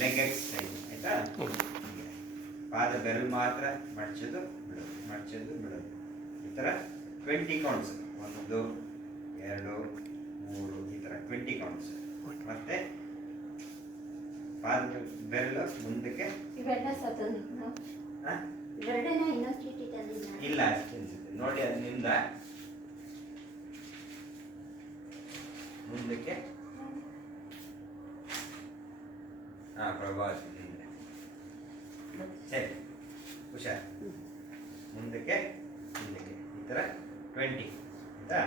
Leg exercise ಆಯ್ತಾ. ಪಾದ ಬೆರಳು ಮಾತ್ರ ಮಡಚೋದು ಬಿಡೋದು, ಮಡಚೋದು ಬಿಡೋದು. ಈ ಥರ 20 ಕೌಂಟ್ಸ್. 1 2 3 ಈ ಥರ 20 ಕೌಂಟ್ಸ್. ಮತ್ತೆ ಪಾದ ಬೆರಳು ಮುಂದಕ್ಕೆ ಇಲ್ಲ ಅಷ್ಟೇ ನೋಡಿ. ಅದರಿಂದ ಮುಂದಕ್ಕೆ ಪ್ರಭಾವ ಸರಿ ಹುಷಾರ್. ಮುಂದಕ್ಕೆ ಹಿಂದಕ್ಕೆ ಈ ಥರ 20 ಆಯಿತಾ.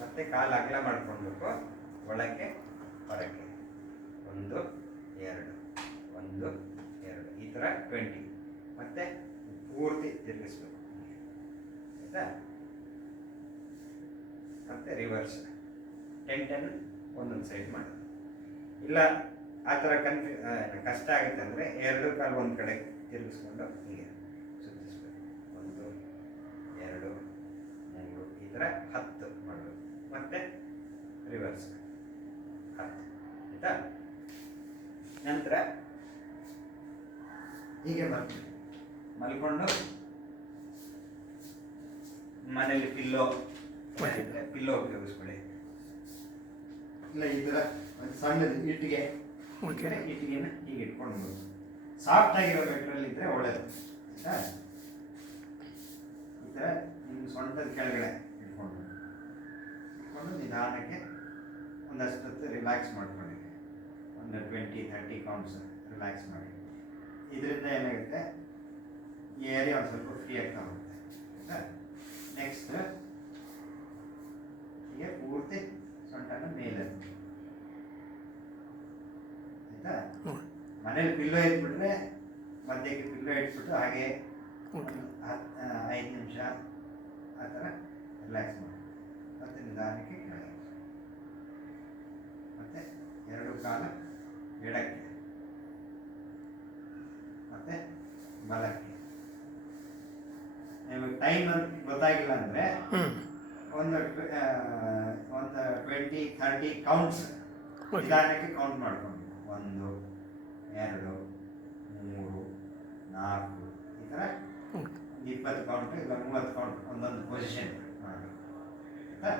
ಮತ್ತೆ ಕಾಲು ಅಗಲ ಮಾಡ್ಕೊಳ್ಬೇಕು, ಒಳಕ್ಕೆ ಹೊರಕ್ಕೆ 1 2 1 2 ಈ ಥರ 20. ಮತ್ತೆ ಪೂರ್ತಿ ತಿರುಗಿಸ್ಬೇಕು ಆಯಿತಾ. ಮತ್ತೆ ರಿವರ್ಸ್ 10 10 ಒಂದೊಂದು ಸೈಡ್ ಮಾಡೋದು. ಇಲ್ಲ ಆ ಥರ ಕಷ್ಟ ಆಗುತ್ತೆ ಅಂದರೆ 2 ಕಾಲು ಒಂದು ಕಡೆ ತಿರುಗಿಸ್ಕೊಂಡು ಹೀಗೆ ಸುತ್ತಿಸ್ಬೇಕು. 1 2 3 ಈ ಥರ 10 ಮಾಡಬೇಕು. ಮತ್ತೆ ರಿವರ್ಸ್ 10 ಆಯಿತಾ. ನಂತರ ಹೀಗೆ ಮಲ್ಕೊಂಡು ಮನೇಲಿ ಪಿಲ್ಲೋ ಉಪಯೋಗಿಸ್ಕೊಳ್ಳಿ. ಇಲ್ಲ ಈ ಥರ ಸಣ್ಣದು ಇಟ್ಟಿಗೆ ಇಟ್ಟಿಗೆನ ಹೀಗೆ ಇಟ್ಕೊಂಡು ಸಾಫ್ಟ್ ಆಗಿರೋ ಮೆಟೀರಿಯಲ್ ಇದ್ದರೆ ಒಳ್ಳೆಯದು ಆಯಿತಾ. ಈ ಥರ ನಿಮ್ಮ ಸೊಂಟದ ಕೆಳಗಡೆ ಇಟ್ಕೊಂಡು ನಿಧಾನಕ್ಕೆ ಒಂದಷ್ಟು ಹೊತ್ತು ರಿಲ್ಯಾಕ್ಸ್ ಮಾಡ್ಕೊಳ್ಳಿ. ಒಂದು 20 30 ಕೌಂಟ್ಸ್ ರಿಲ್ಯಾಕ್ಸ್ ಮಾಡಿ. ಇದರಿಂದ ಏನಾಗುತ್ತೆ, ಈ ಏರಿಯಾ ಒಂದು ಸ್ವಲ್ಪ ಫ್ರೀ ಆಗ್ತಾ ಹೋಗುತ್ತೆ ಆಯಿತಾ. ನೆಕ್ಸ್ಟ್ ಹೀಗೆ ಪೂರ್ತಿ ಸೊಂಟನ ಮೇಲೆ ಆಯಿತಾ. ಮನೇಲಿ ಪಿಲ್ಲೋ ಇಟ್ಬಿಟ್ರೆ ಮಧ್ಯಕ್ಕೆ ಪಿಲ್ಲೋ ಇಟ್ಬಿಟ್ಟು ಹಾಗೆ 5 ನಿಮಿಷ ಆ ಥರ ರಿಲ್ಯಾಕ್ಸ್ ಮಾಡಿ. ಮತ್ತು ನಿಧಾನಕ್ಕೆ ಕೆಳಗೆ ಮತ್ತು 2 ಕಾಲು ಎಡಕ್ಕೆ ಮತ್ತು ಬಲಕ್ಕೆ. ನಿಮಗೆ ಟೈಮ್ ಗೊತ್ತಾಗಿಲ್ಲ ಅಂದರೆ ಒಂದು 20 30 ಕೌಂಟ್ಸ್ ನಿಧಾನಕ್ಕೆ ಕೌಂಟ್ ಮಾಡ್ಕೊಂಡು 1 2 3 4 ಈ ಥರ 20 ಕೌಂಟ್ ಇಲ್ಲ 30 ಕೌಂಟ್ ಒಂದೊಂದು ಪೊಸಿಷನ್ ಮಾಡಬೇಕು ಆಯಿತಾ.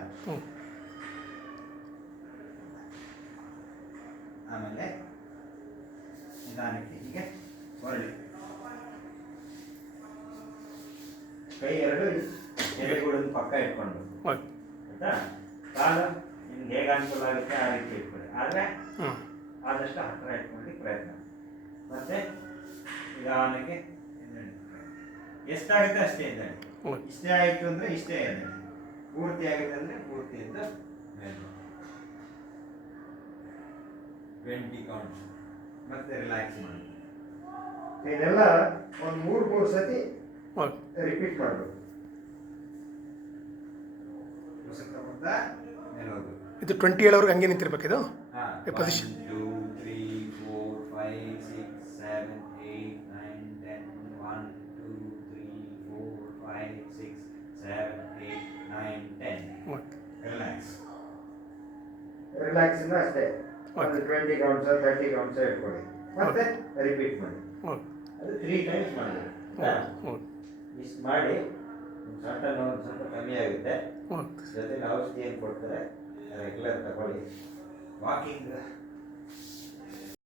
ಆಮೇಲೆ ನಿಧಾನಕ್ಕೆ ಹೀಗೆ ಹೊರಳಿ ಕೈ ಎಡೆಗೂಡನ್ನು ಪಕ್ಕ ಇಟ್ಕೊಂಡು ಆಯಿತಾ. ಕಾಲು ನಿಮ್ಗೆ ಹೇಗೆ ಅನುಕೂಲ ಆಗುತ್ತೆ ಆ ರೀತಿ ಇಟ್ಕೊಳ್ಳಿ, ಆದರೆ ಆದಷ್ಟು ಹತ್ತಿರ ಇಟ್ಕೊಳ್ಳಿ ಪ್ರಯತ್ನ. ಮತ್ತೆ ನಿಧಾನಕ್ಕೆ ಎಷ್ಟಾಗುತ್ತೆ ಅಷ್ಟೇ ಎದ್ದೇಳಿ. ಇಷ್ಟೇ ಆಯಿತು ಅಂದರೆ ಇಷ್ಟೇ ಎದ್ದೇಳಿ, ಪೂರ್ತಿ ಆಗುತ್ತೆ ಅಂದರೆ ಪೂರ್ತಿ ಎದ್ದು ಮೇಲೆ 20 ಕೌಂಟ್ಸ್. ಮತ್ತೆ ರಿಲ್ಯಾಕ್ಸ್ ಮಾಡಿ. ಇದೆಲ್ಲ ಒಂದು 3 ಸತಿ ರಿಪೀಟ್ ಮಾಡಬೇಕು. ಇದು 20 ಹೇಳೋರ್ಗೆ ಹಂಗೆ ನಿಂತಿರ್ಬೇಕು. ಇದು 1 2 3 4 5 6 7 8 9 10 1 2 3 4 5 6 7 8 9 10 ರಿಲ್ಯಾಕ್ಸ್ ಅಷ್ಟೇ. ಒಂದು 20 ಕೌಂಟ್ಸ್ 30 ಕೌಂಟ್ಸ್ ಇಟ್ಕೊಳ್ಳಿ, ಮತ್ತೆ ರಿಪೀಟ್ ಮಾಡಿ. ಅದು 3 ಟೈಮ್ಸ್ ಮಾಡಬೇಕು. ಇಷ್ಟು ಮಾಡಿ ಸೊಂಟ ನೋವು ಸ್ವಲ್ಪ ಕಮ್ಮಿ ಆಗುತ್ತೆ. ಜೊತೆಲಿ ಔಷಧಿ ಏನು ಕೊಡ್ತಾರೆ ರೆಗ್ಯುಲರ್ ತಗೊಳ್ಳಿ. ವಾಕಿಂಗ್